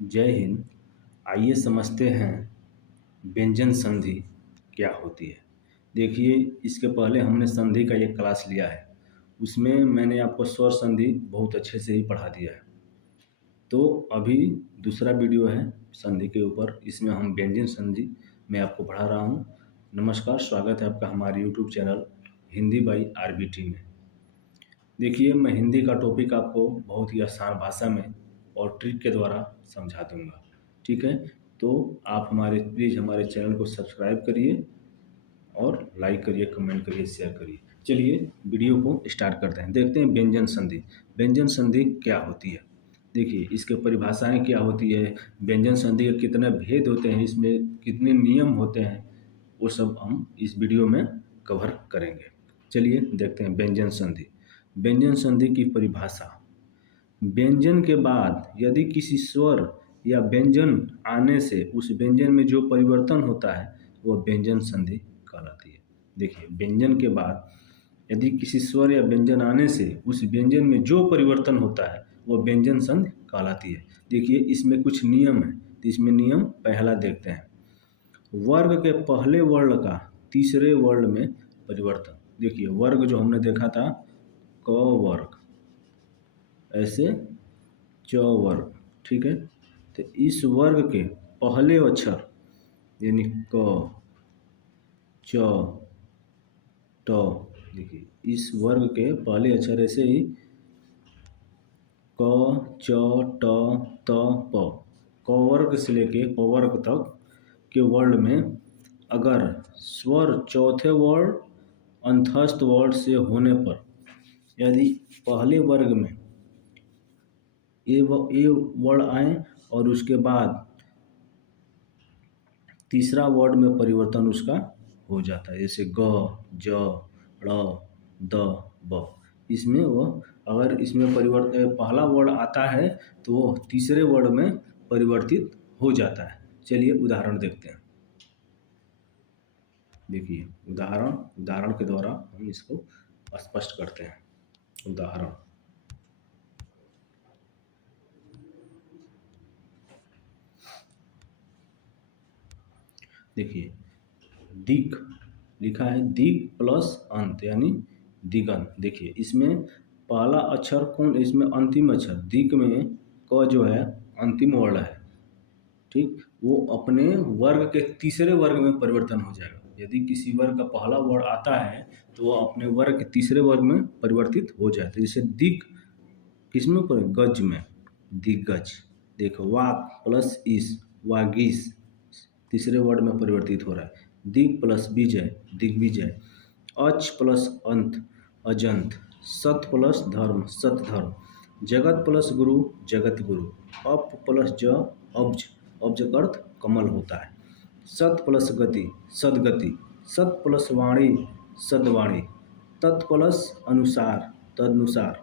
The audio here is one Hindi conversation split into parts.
जय हिंद। आइए समझते हैं व्यंजन संधि क्या होती है। देखिए, इसके पहले हमने संधि का एक क्लास लिया है। उसमें मैंने आपको स्वर संधि बहुत अच्छे से ही पढ़ा दिया है। तो अभी दूसरा वीडियो है संधि के ऊपर, इसमें हम व्यंजन संधि मैं आपको पढ़ा रहा हूँ। नमस्कार, स्वागत है आपका हमारे YouTube channel Hindi by RBT में। देखिए, मैं हिंदी का टॉपिक आपको बहुत ही आसान भाषा में और ट्रिक के द्वारा समझा दूंगा। ठीक है, तो आप प्लीज़ हमारे चैनल को सब्सक्राइब करिए और लाइक करिए, कमेंट करिए, शेयर करिए। चलिए वीडियो को स्टार्ट करते हैं। देखते हैं व्यंजन संधि। व्यंजन संधि क्या होती है। देखिए, इसके परिभाषाएं क्या होती है, व्यंजन संधि के कितने भेद होते हैं, इसमें कितने नियम होते हैं, वो सब हम इस वीडियो में कवर करेंगे। चलिए देखते हैं व्यंजन संधि। व्यंजन संधि की परिभाषा। व्यंजन के बाद यदि किसी स्वर या व्यंजन आने से उस व्यंजन में जो परिवर्तन होता है वह व्यंजन संधि कहलाती है। देखिए, व्यंजन के बाद यदि किसी स्वर या व्यंजन आने से उस व्यंजन में जो परिवर्तन होता है वह व्यंजन संधि कहलाती है। देखिए, इसमें कुछ नियम है, तो इसमें नियम पहला देखते हैं। वर्ग के पहले वर्ण का तीसरे वर्ण में परिवर्तन। देखिए, वर्ग जो हमने देखा था क वर्ग, ऐसे च वर्ग, ठीक है। तो इस वर्ग के पहले अक्षर यानी क, च, ट, देखिए इस वर्ग के पहले अक्षर ऐसे ही क, च, ट, त, प, क वर्ग से लेके प वर्ग तक के वर्ण में अगर स्वर चौथे वर्ण अंतस्थ वर्ण से होने पर, यदि पहले वर्ग में ए वर्ण आए और उसके बाद तीसरा वर्ड में परिवर्तन उसका हो जाता है, जैसे ग, ज, ड़, द, ब। इसमें वह अगर इसमें परिवर्तन पहला वर्ड आता है तो वो तीसरे वर्ड में परिवर्तित हो जाता है। चलिए उदाहरण देखते हैं। देखिए, उदाहरण के द्वारा हम इसको स्पष्ट करते हैं। उदाहरण, देखिए दिक लिखा है, दिक प्लस अंत यानी दिगंत। देखिए, इसमें पहला अक्षर कौन, इसमें अंतिम अक्षर दिक में क जो है अंतिम वर्ण है, ठीक। वो अपने वर्ग के तीसरे वर्ग में परिवर्तन हो जाएगा। यदि किसी वर्ग का पहला वर्ण आता है तो वह अपने वर्ग के तीसरे वर्ग में परिवर्तित हो जाता है। जैसे दिक किसमें पर, गज में, दिग्गज। देखो, वाक प्लस इस, वागीस तीसरे वर्ड में परिवर्तित हो रहा है। दिग प्लस विजय, दिग्विजय। अच प्लस अंत, अजंत। सत प्लस धर्म, सतधर्म। जगत प्लस गुरु, जगत गुरु। अप प्लस ज, अब्ज, अब्ज का अर्थ कमल होता है। सत प्लस गति, सदगति। सत प्लस वाणी, सदवाणी। तत् प्लस अनुसार, तदनुसार।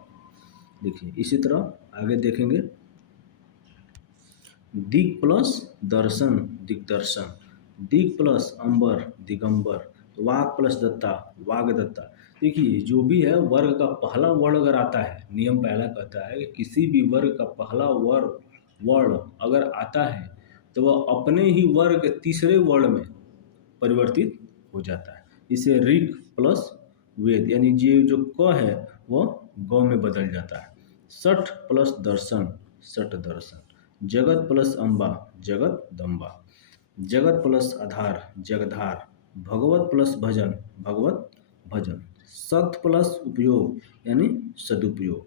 देखिए, इसी तरह आगे देखेंगे। दिक प्लस दर्शन, दिग्दर्शन। दिक प्लस अंबर, दिगंबर। वाक प्लस दत्ता, वागदत्ता। देखिए, जो भी है वर्ग का पहला वर्ण अगर आता है, नियम पहला कहता है कि किसी भी वर्ग का पहला वर्ण अगर आता है तो वह अपने ही वर्ग के तीसरे वर्ण में परिवर्तित हो जाता है। इसे ऋक प्लस वेद यानी जो क है वह ग में बदल जाता है। सठ प्लस दर्शन, सठ दर्शन। जगत प्लस अम्बा, जगत दम्बा। जगत प्लस आधार, जगधार। भगवत प्लस भजन, भगवत भजन। सत प्लस उपयोग यानी सदुपयोग।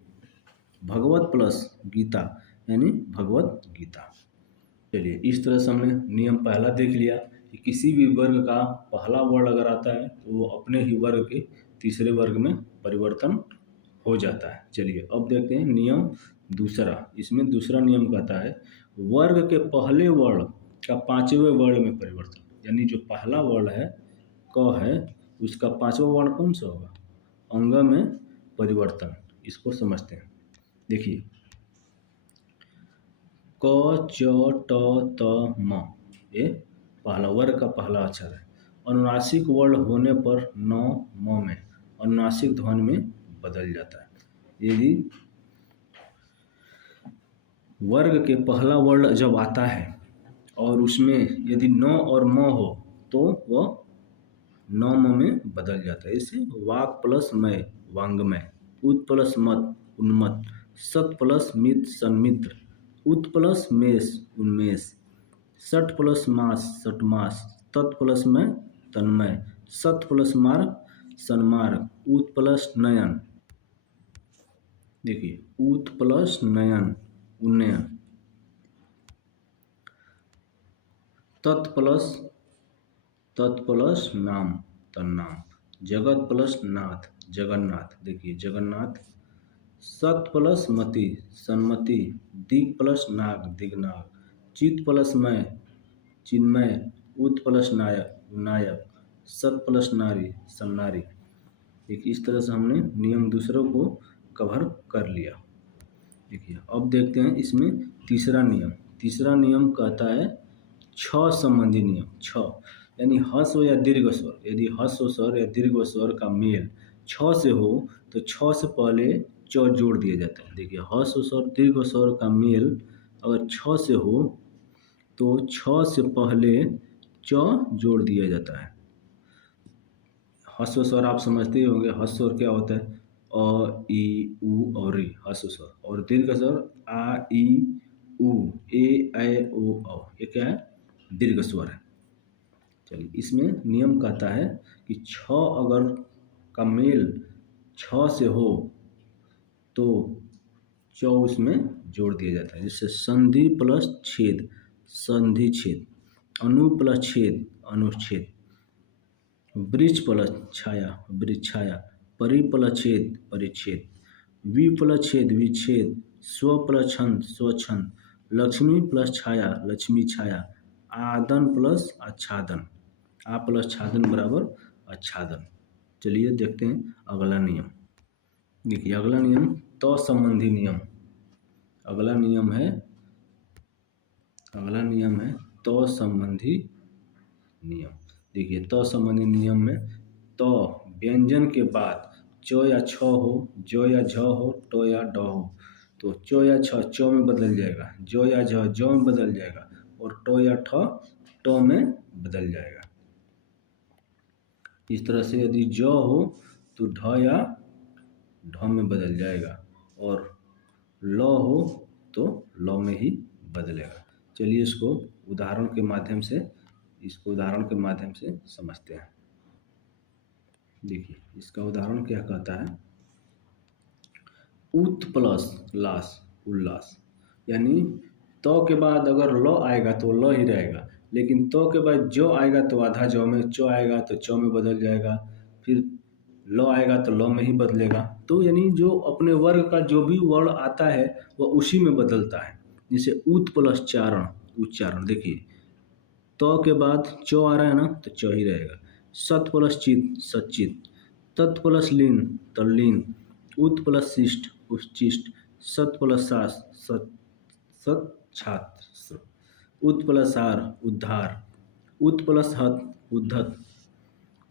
भगवत प्लस गीता यानी भगवत गीता। चलिए, इस तरह से हमने नियम पहला देख लिया कि किसी भी वर्ग का पहला वर्ण अगर आता है तो वो अपने ही वर्ग के तीसरे वर्ग में परिवर्तन हो जाता है। चलिए अब देखते हैं नियम दूसरा। इसमें दूसरा नियम कहता है वर्ग के पहले वर्ण का पांचवें वर्ण में परिवर्तन। यानी जो पहला वर्ण है क है, उसका पांचवा वर्ण कौन सा होगा, अंग में परिवर्तन। इसको समझते हैं। देखिए, क, च, ट, त, म, ये पहला वर्ग का पहला अक्षर है। अनुनासिक वर्ण होने पर न, म में अनुनासिक ध्वनि में बदल जाता है। यदि वर्ग के पहला वर्ण जब आता है और उसमें यदि न और म हो तो वह न म में बदल जाता है। इसे वाक प्लस मय वांग्मय, उत प्लस मत उन्मत्त, सत प्लस मित सन्मित्र, उत प्लस मेष उन्मेष, सठ प्लस मास सठमास, तत् प्लस मय तन्मय, सत प्लस मार्ग सन्मार्ग, उत प्लस नयन, देखिए उत प्लस नयन उन्नयन, तत् प्लस नाम तन्नाम, जगत प्लस नाथ जगन्नाथ, देखिए जगन्नाथ, सत प्लस मति सन्मति, दिग प्लस नाग दिगनाग, चित प्लस मय चिन्मय, उत प्लस नायक नायक, सत प्लस नारी सन्नारी। देखिए इस तरह से हमने नियम दूसरों को कवर कर लिया। देखिए अब देखते हैं इसमें तीसरा नियम कहता है छ संबंधी नियम। छ यानी ह्रस्व या दीर्घ स्वर, यदि ह्रस्व स्वर या दीर्घ स्वर का मेल छ से हो तो छ से पहले च जोड़ दिया जाता है। देखिए ह्रस्व स्वर दीर्घ स्वर का मेल अगर छ से हो तो छ से पहले च जोड़ दिया जाता है। ह्रस्व स्वर आप समझते ही होंगे, ह्रस्व स्वर क्या होता है, अ ई उ और इ ह्रस्व स्वर, और दीर्घ स्वर आ ई उ ए ऐ ओ औ, ये क्या है, दीर्घ स्वर है। चलिए इसमें नियम कहता है कि छ अगर का मेल छ से हो तो च उसमें जोड़ दिया जाता है। जैसे संधि प्लस छेद संधि छेद, अनु प्लस छेद अनुच्छेद, वृक्ष प्लस छाया वृक्षाया, परि प्लस छेद परिच्छेद, वि प्लस छेद विच्छेद, स्व प्लस छंद स्वच्छंद, लक्ष्मी प्लस छाया लक्ष्मी छाया, आदन प्लस आच्छादन, आ प्लस छादन बराबर आच्छादन। चलिए देखते हैं अगला नियम। देखिए अगला नियम त संबंधी नियम। अगला नियम है त संबंधी नियम। देखिए त संबंधी नियम में त व्यंजन के बाद च या छ हो, ज या झ हो, ट या ड हो तो च या छ च में बदल जाएगा, ज या झ ज में बदल जाएगा और ट या ठ ट में बदल जाएगा। इस तरह से यदि ज हो तो ढ या ढ में बदल जाएगा और ल हो तो ल में ही बदलेगा। चलिए इसको उदाहरण के माध्यम से समझते हैं। देखिए इसका उदाहरण क्या कहता है, उत प्लस लास उल्लास, यानी त के बाद अगर ल आएगा तो ल ही रहेगा, लेकिन त के बाद ज आएगा तो आधा ज में, च आएगा तो च में बदल जाएगा, फिर ल आएगा तो ल में ही बदलेगा। तो यानी जो अपने वर्ग का जो भी वर्ण आता है वह उसी में बदलता है। जैसे उत प्लस चारण उच्चारण, देखिए त के बाद च आ रहा है ना तो च ही रहेगा। सत प्लस चित सचित, तत् प्लस लीन तल्लीन, उत प्लस शिष्ट उच्चिष्ट, सत प्लस सास सत छात्र, उत प्लस हार उद्धार, उत प्लस हत उद्धत,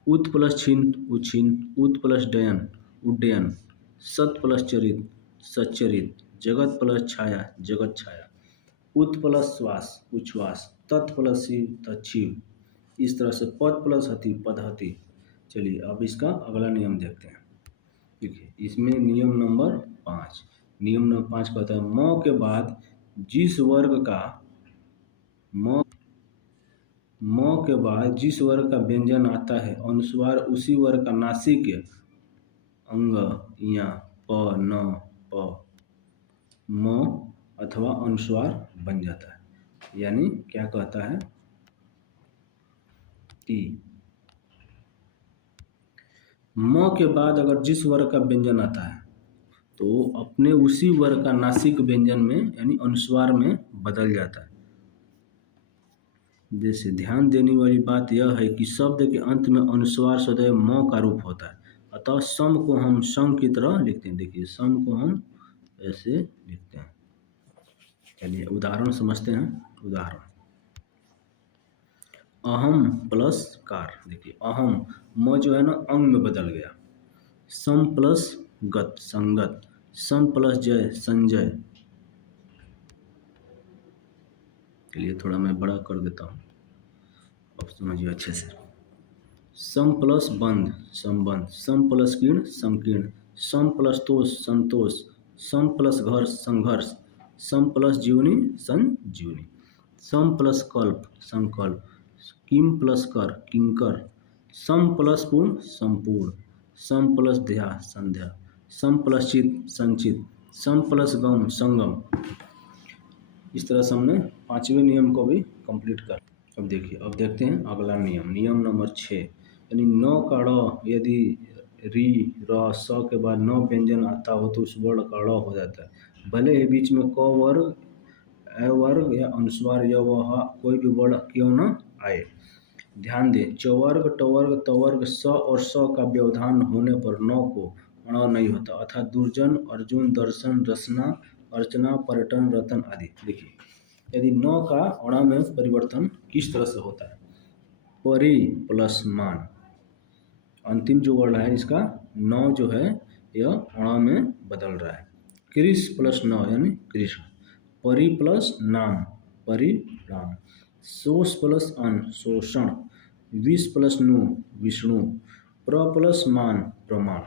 उत प्लस छिन्न उच्छिन्न, उत प्लस डयन उड्डयन, सत प्लस चरित सच्चरित, जगत प्लस छाया जगत छाया, उत प्लस श्वास उच्छ्वास, तत् प्लस शिव तच्छिव। इस तरह से पद प्लस हति पदहति। चलिए अब इसका अगला नियम देखते हैं। देखिए इसमें नियम नंबर 5 कहता है म के बाद जिस वर्ग का व्यंजन आता है अनुस्वार उसी वर्ग का नासिक अंग या प न प म अथवा अनुस्वार बन जाता है। यानी क्या कहता है कि म के बाद अगर जिस वर्ग का व्यंजन आता है तो अपने उसी वर्ग का नासिक व्यंजन में यानी अनुस्वार में बदल जाता है। जैसे ध्यान देने वाली बात यह है कि शब्द के अंत में अनुस्वार सदैव म का रूप होता है, अतः सम को हम सम की तरह लिखते हैं। देखिए सम को हम ऐसे लिखते हैं। चलिए उदाहरण समझते हैं। उदाहरण अहम प्लस कार, देखिए अहम म जो है ना अंग में बदल गया, सम प्लस गत संगत, सम प्लस जय संजय, चलिए थोड़ा मैं बड़ा कर देता हूँ, अब समझिए अच्छे से। सम प्लस बंध संबंध, सम प्लस कीर्ण संकीर्ण, सम प्लस तोष संतोष, सम प्लस घर संघर्ष, सम प्लस जीवनी संजीवनी, सम प्लस कल्प संकल्प, किम प्लस कर किंकर, सम प्लस पूर्ण संपूर्ण, सम प्लस ध्या संध्या, सम प्लस चित संचित, सम प्लस गम संगम। इस तरह से हमने पांचवें नियम को भी कंप्लीट कर। अब देखिए, अब देखते हैं अगला नियम, नियम नंबर 6, यानी न का ड़ यदि री र स के बाद न व्यंजन आता हो तो उस वर्ण का ड़ हो जाता है, भले ही बीच में क वर्ग अ वर्ग या अनुस्वार या वह कोई भी वर्ण क्यों न आए। ध्यान दें, चवर्ग टवर्ग तवर्ग स और स का व्यवधान होने पर न को अण नहीं होता, अर्थात दुर्जन अर्जुन दर्शन रसना अर्चना पर्यटन रतन आदि। देखिए, यदि न का अण में परिवर्तन किस तरह से होता है, परि प्लस मान, अंतिम जो वर्ण है इसका न जो है यह अण में बदल रहा है। कृष प्लस न यानी कृष्ण, परि प्लस नाम परिणाम, शोष प्लस अन शोषण, विष प्लस नु विष्णु, प्र प्लस मान प्रमाण,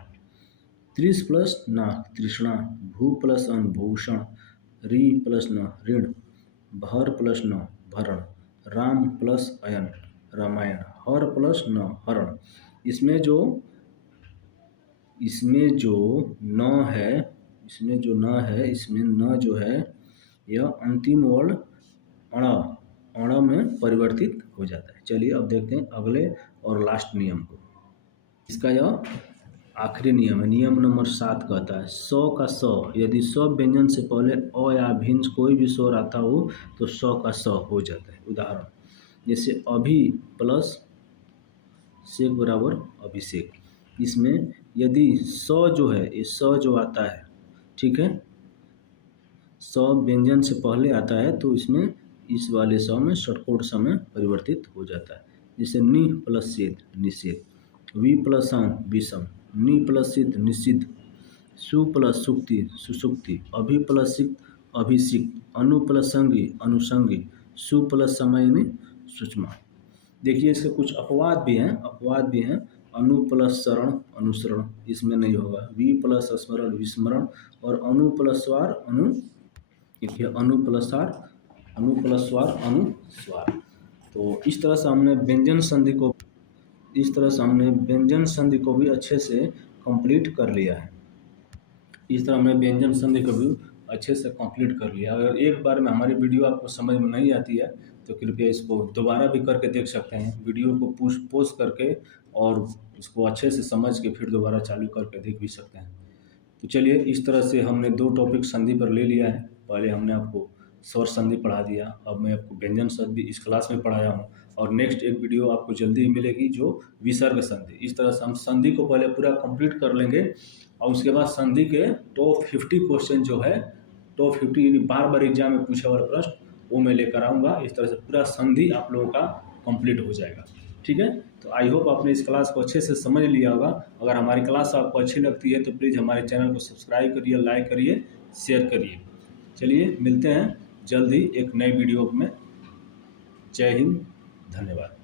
त्रिश प्लस ना तृष्णा, भू प्लस अन भूषण, ऋ प्लस न ऋण, भर प्लस न भरण, राम प्लस अयन रामायण, हर प्लस न हरण। इसमें जो न है, इसमें जो न है, इसमें न जो है यह अंतिम वर्ण अण में परिवर्तित हो जाता है। चलिए अब देखते हैं अगले और लास्ट नियम को। इसका यह आखिरी नियम है, नियम नंबर 7 कहता है स का स यदि स व्यंजन से पहले अ या भिन्न कोई भी स्वर आता हो तो स का स हो जाता है। उदाहरण जैसे अभि प्लस शेख बराबर अभिषेक, इसमें यदि स जो है, ये स जो आता है, ठीक है, स व्यंजन से पहले आता है तो इसमें इस वाले स में षटकोण स में परिवर्तित हो जाता है। जैसे नि प्लस सेद निषेध, वि प्लस सम विषम, नि प्लस सिद्ध निषिद्ध, सु प्लस सुक्ति सुसुक्ति, अभि प्लस सिक्त अभिषिक्त, अनु प्लस संगी अनुसंगी, सु प्लस समय यानी सुषमा। देखिए इसके कुछ अपवाद भी हैं, अनु प्लस शरण अनुसरण इसमें नहीं होगा, वि प्लस स्मरण विस्मरण, और अनु प्लस स्वार अनु, देखिए अनु प्लस स्वार अनुस्वार। तो इस तरह से हमने व्यंजन संधि को भी अच्छे से कंप्लीट कर लिया है। इस तरह हमने व्यंजन संधि को भी अच्छे से कंप्लीट कर लिया। अगर एक बार में हमारी वीडियो आपको समझ में नहीं आती है तो कृपया इसको दोबारा भी करके देख सकते हैं, वीडियो को पॉज करके और इसको अच्छे से समझ के फिर दोबारा चालू करके देख भी सकते हैं। तो चलिए इस तरह से हमने 2 टॉपिक संधि पर ले लिया है। पहले हमने आपको स्वर संधि पढ़ा दिया, अब मैं आपको व्यंजन संधि इस क्लास में पढ़ाया हूँ, और नेक्स्ट एक वीडियो आपको जल्दी ही मिलेगी जो विसर्ग संधि। इस तरह से हम संधि को पहले पूरा कंप्लीट कर लेंगे और उसके बाद संधि के टॉप 50 क्वेश्चन जो है, टॉप 50 यानी बार एग्जाम में पूछे वाला प्रश्न, वो मैं लेकर आऊँगा। इस तरह से पूरा संधि आप लोगों का कंप्लीट हो जाएगा। ठीक है, तो आई होप आपने इस क्लास को अच्छे से समझ लिया होगा। अगर हमारी क्लास आपको अच्छी लगती है तो प्लीज़ हमारे चैनल को सब्सक्राइब करिए, लाइक करिए, शेयर करिए। चलिए मिलते हैं जल्द ही एक नई वीडियो में। जय हिंद, धन्यवाद।